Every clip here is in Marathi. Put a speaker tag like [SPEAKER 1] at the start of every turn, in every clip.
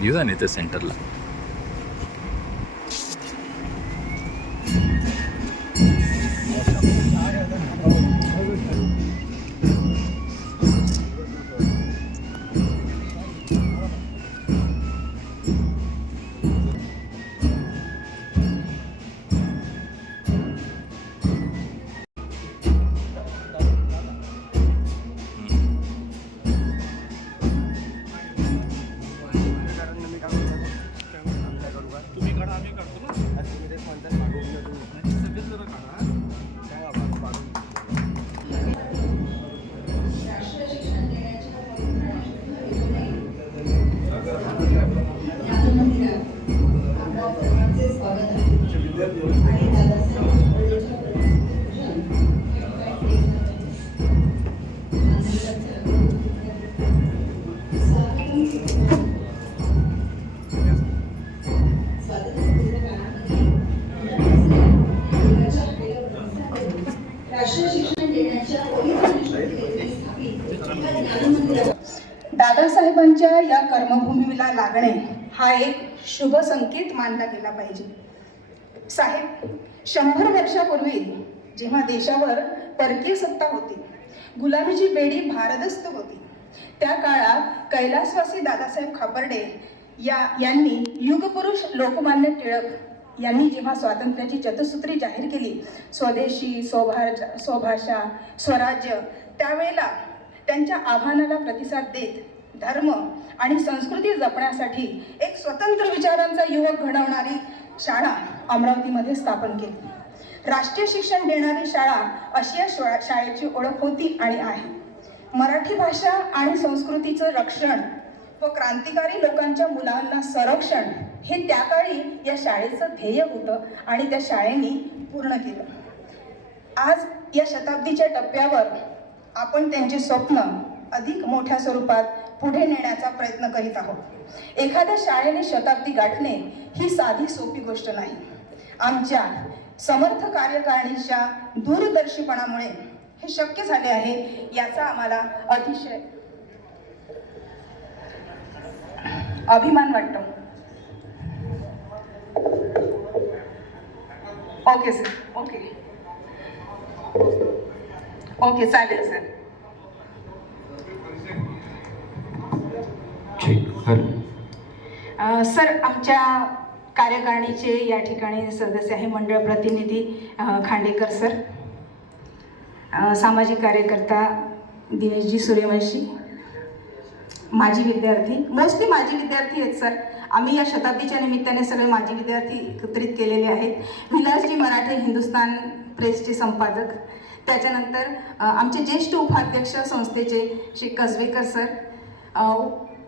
[SPEAKER 1] இதுதான் நேற்று சென்டரில் दादासाहेबांच्या या कर्मभूमीला लागणे हा एक शुभ संकेत मानला गेला पाहिजे. साहेब शंभर वर्षापूर्वी जेव्हा देशावर परकीय सत्ता होती गुलाबीची बेडी भारदस्त होती. त्या काळात कैलासवासी दादासाहेब खापर्डे या यांनी युगपुरुष लोकमान्य टिळक यांनी जेव्हा स्वातंत्र्याची चतुसूत्री जाहीर केली स्वदेशी स्वभाषा स्वभाषा स्वराज्य त्यावेळेला त्यांच्या आव्हानाला प्रतिसाद देत धर्म आणि संस्कृती जपण्यासाठी एक स्वतंत्र विचारांचा युवक घडवणारी शाळा अमरावतीमध्ये स्थापन केली. राष्ट्रीय शिक्षण देणारी शाळा अशी या शाळेची ओळख होती आणि आहे. मराठी भाषा आणि संस्कृतीचं रक्षण व क्रांतिकारी लोकांच्या मुलांना संरक्षण हे त्या काळी या शाळेचं ध्येय होतं आणि त्या शाळेने पूर्ण केलं. आज या शताब्दीच्या टप्प्यावर आपण त्यांचे स्वप्न अधिक मोठ्या स्वरूपात पुढे नेण्याचा प्रयत्न करीत आहोत. एखाद्या शाळेने शताब्दी गाठणे ही साधी सोपी गोष्ट नाही. आमच्या समर्थ कार्यकारिणीच्या दूरदर्शीपणामुळे हे शक्य झाले आहे याचा आम्हाला अतिशय अभिमान वाटतो. ओके सर ओके ओके चालेल सर सर आमच्या कार्यकारिणीचे या ठिकाणी सदस्य आहे मंडळ प्रतिनिधी खांडेकर सर. सामाजिक कार्यकर्ता दिनेशजी सूर्यवंशी माजी विद्यार्थी मोस्टली माजी विद्यार्थी आहेत सर. आम्ही या शताब्दीच्या निमित्ताने सगळे माजी विद्यार्थी एकत्रित केलेले आहेत. विलासजी मराठे हिंदुस्तान प्रेसचे संपादक. त्याच्यानंतर आमचे ज्येष्ठ उपाध्यक्ष संस्थेचे श्री कसबेकर सर.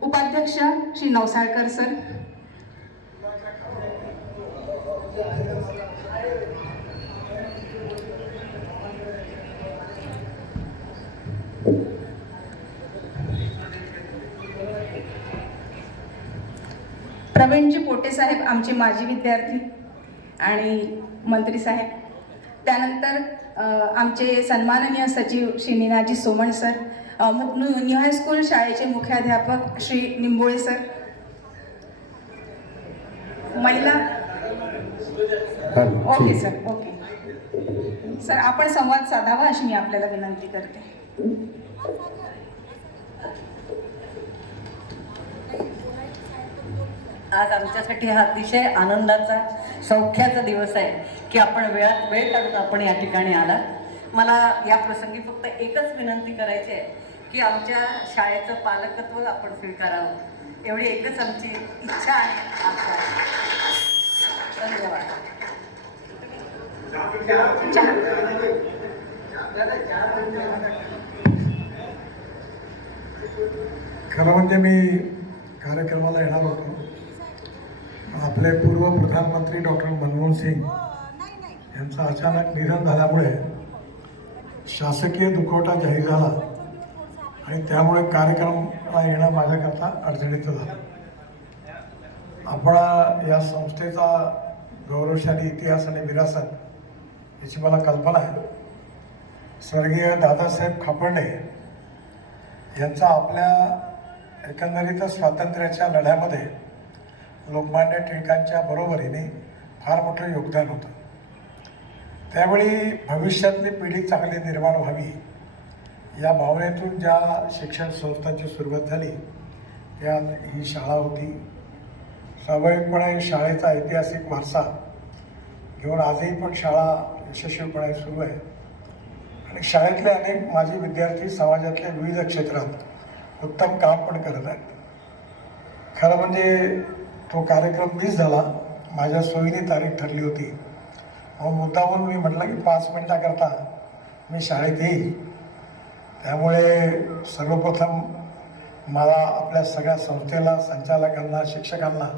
[SPEAKER 1] उपाध्यक्ष श्री नवसाळकर सर. प्रवीणजी पोटे साहेब आमचे माजी विद्यार्थी आणि मंत्री साहेब. त्यानंतर आमचे सन्माननीय सचिव Shri Neenaji Soman sir new high school शाळेचे मुख्याध्यापक श्री निंबोळे सर. महिला?
[SPEAKER 2] Hello
[SPEAKER 1] okay sir okay. Sir आपण संवाद साधावा अशी मी आपल्याला विनंती करते.
[SPEAKER 3] आज आमच्यासाठी हा अतिशय आनंदाचा सौख्याचा दिवस आहे की आपण वेळात वेळ काढून आपण या ठिकाणी आला मला या प्रसंगी फक्त एकच विनंती करायची आहे की आमच्या शाळेचं पालकत्व आपण स्वीकारावं एवढी एकच आमची इच्छा आशा आहे. धन्यवाद.
[SPEAKER 4] खरं म्हणजे मी कार्यक्रमाला येणार होतो. आपले पूर्व प्रधानमंत्री डॉक्टर मनमोहन सिंग यांचं अचानक निधन झाल्यामुळे शासकीय दुखवटा जाहीर झाला आणि त्यामुळे कार्यक्रमाला येणं माझ्याकरता अडचणीचं झालं. आपण या संस्थेचा गौरवशाली इतिहास आणि विरासत याची मला कल्पना आहे. स्वर्गीय दादासाहेब खापर्डे यांचा आपल्या एकंदरीतच स्वातंत्र्याच्या लढ्यामध्ये लोकमान्य टिळकांच्या बरोबरीने फार मोठं योगदान होतं. त्यावेळी भविष्यातली पिढी चांगली निर्माण व्हावी या भावनेतून ज्या शिक्षण संस्थांची सुरुवात झाली त्यात ही शाळा होती. स्वाभाविकपणे शाळेचा ऐतिहासिक वारसा घेऊन आजही पण शाळा यशस्वीपणे सुरू आहे. आणि शाळेतले अनेक माजी विद्यार्थी समाजातल्या विविध क्षेत्रात उत्तम काम पण करत आहेत. खरं म्हणजे तो कार्यक्रम मिस झाला. माझ्या सोयीने तारीख ठरली होती. मग मुद्दाहून मी म्हटलं की पाच मिनटाकरता मी शाळेत येईल. त्यामुळे सर्वप्रथम मला आपल्या सगळ्या संस्थेला संचालकांना शिक्षकांना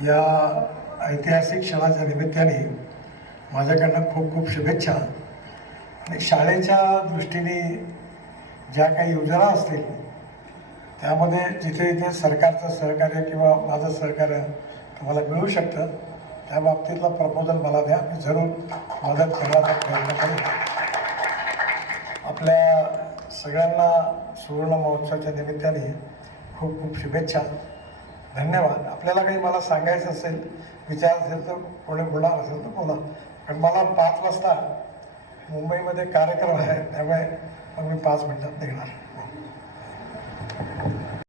[SPEAKER 4] या ऐतिहासिक क्षणाच्या निमित्ताने माझ्याकडनं खूप खूप शुभेच्छा. आणि शाळेच्या दृष्टीने ज्या काही योजना असतील त्यामध्ये जिथे जिथे सरकारचं सहकार्य किंवा माझं सहकार्य तुम्हाला मिळू शकतं त्या बाबतीतला प्रपोजल मला द्या. मी जरूर मदत करण्याचा प्रयत्न करेन. आपल्या सगळ्यांना सुवर्ण महोत्सवाच्या निमित्ताने खूप खूप शुभेच्छा. धन्यवाद. आपल्याला काही मला सांगायचं असेल विचार असेल तर कोणी बोलणार असेल तर बोला. पण मला पाच वाजता मुंबईमध्ये कार्यक्रम आहे त्यामुळे मग मी पाच मिनटात निघणार. Thank you.